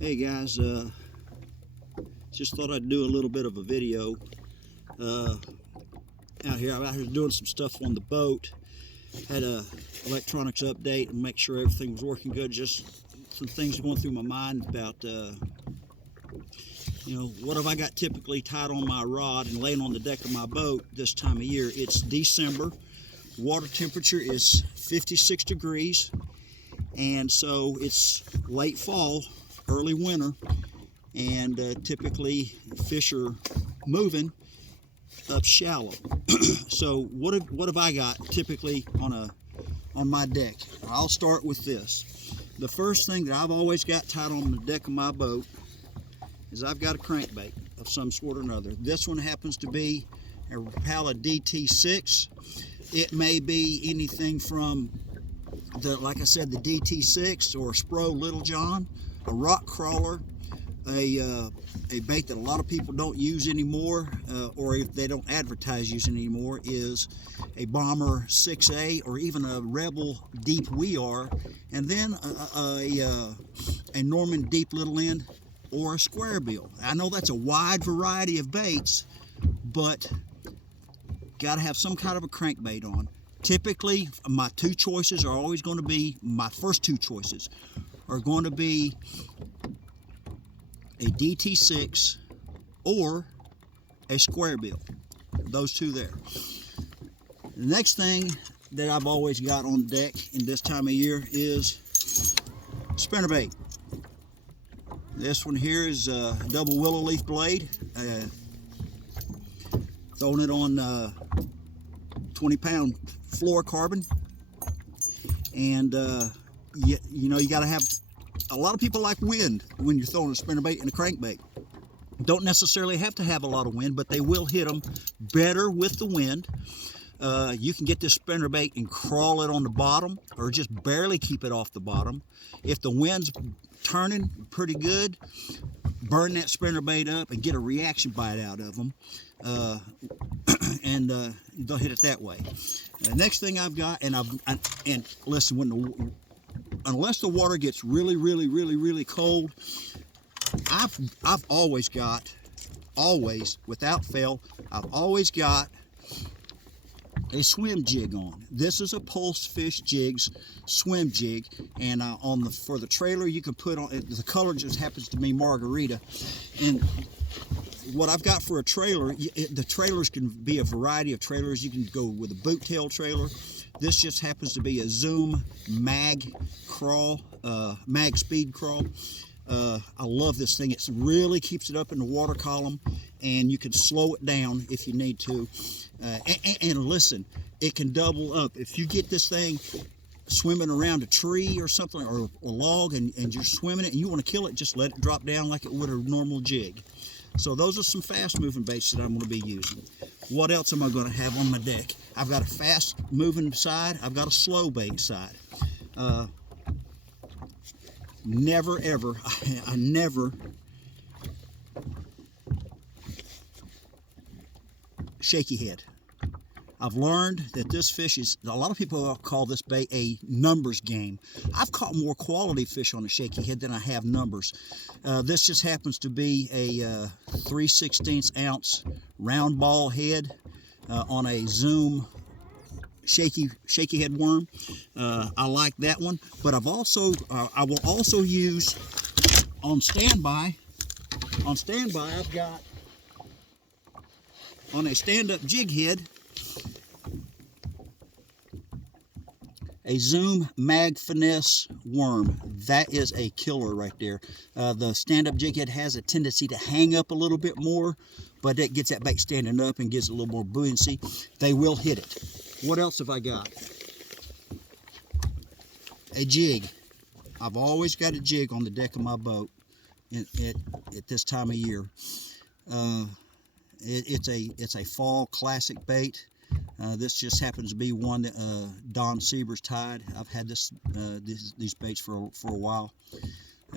Hey guys, just thought I'd do a little bit of a video out here. I'm out here doing some stuff on the boat. Had a electronics update and make sure everything was working good. Just some things going through my mind about what have I got typically tied on my rod and laying on the deck of my boat this time of year. It's December. Water temperature is 56 degrees, and so it's late fall, early winter, and typically fish are moving up shallow. So what have I got typically on my deck? I'll start with this. The first thing that I've always got tied on the deck of my boat is I've got a crankbait of some sort or another. This one happens to be a Rapala DT6. It may be anything from like I said, the DT6 or a Spro Little John, a rock crawler, a bait that a lot of people don't use anymore, or if they don't advertise using anymore, is a Bomber 6A or even a Rebel Deep Wear, and then a Norman Deep Little End or a Square Bill. I know that's a wide variety of baits, but got to have some kind of a crankbait on. Typically, my two choices are always going to be, my first two choices are going to be a DT6 or a Square Bill. Those two there. The next thing that I've always got on deck in this time of year is spinnerbait. This one here is a double willow leaf blade. Throwing it on 20-pound fluorocarbon, and you got to have, a lot of people like wind when you're throwing a spinnerbait and a crankbait. Don't necessarily have to have a lot of wind, but they will hit them better with the wind. You can get this spinnerbait and crawl it on the bottom, or just barely keep it off the bottom. If the wind's turning pretty good, burn that spinnerbait up and get a reaction bite out of them, and they'll hit it that way. The next thing I've got, and listen, unless the water gets really cold, I've always got, without fail, I've always got a swim jig on. This is a Pulse Fish Jigs swim jig, and for the trailer you can put on, the color just happens to be margarita. And what I've got for a trailer, the trailers can be a variety of trailers. You can go with a boot tail trailer. This just happens to be a Zoom mag crawl, mag speed crawl. I love this thing. It really keeps it up in the water column, and you can slow it down if you need to. And listen, it can double up. If you get this thing swimming around a tree or something, or a log, and you're swimming it and you want to kill it, just let it drop down like it would a normal jig. So those are some fast moving baits that I'm going to be using. What else am I going to have on my deck? I've got a fast moving side, I've got a slow bait side. Never ever, I never shaky head. I've learned that this fish is, a lot of people call this bait a numbers game. I've caught more quality fish on a shaky head than I have numbers. This just happens to be a 3/16 ounce round ball head on a Zoom shaky head worm. I like that one, but I will also use on standby. On standby, I've got on a stand-up jig head a Zoom Mag Finesse worm. That is a killer right there. The stand-up jig head has a tendency to hang up a little bit more, but it gets that bait standing up and gives it a little more buoyancy. They will hit it. What else have I got? A jig. I've always got a jig on the deck of my boat at this time of year. It's a fall classic bait. This just happens to be one that Don Sieber's tied. I've had these baits for a while.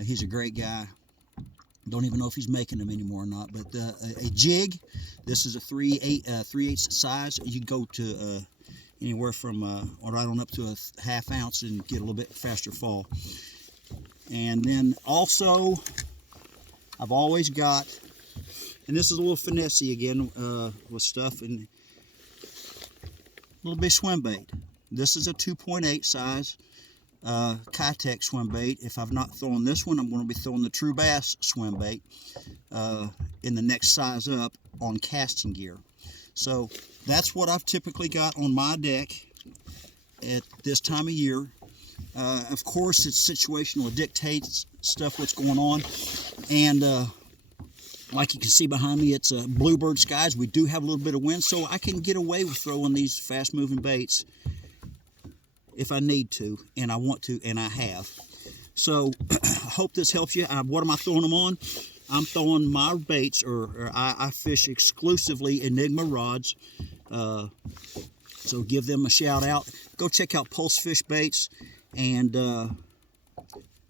He's a great guy. Don't even know if he's making them anymore or not. But a jig. This is a 3/8 size. You can go to anywhere from right on up to a ½ ounce and get a little bit faster fall. And then also I've always got, and this is a little finessey again with stuff, and a little bit swim bait. This is a 2.8 size Kitech swim bait. If I've not thrown this one, I'm going to be throwing the True Bass swim bait in the next size up on casting gear. So that's what I've typically got on my deck at this time of year. Of course, it's situational. It dictates stuff what's going on, and like you can see behind me, it's bluebird skies. We do have a little bit of wind, so I can get away with throwing these fast-moving baits if I need to, and I want to, and I have. So I hope this helps you. What am I throwing them on? I'm throwing my baits, or I fish exclusively Enigma rods. So give them a shout out. Go check out Pulse Fish Baits and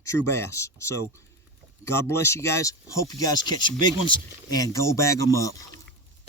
True Bass. So God bless you guys. Hope you guys catch some big ones, and go bag them up.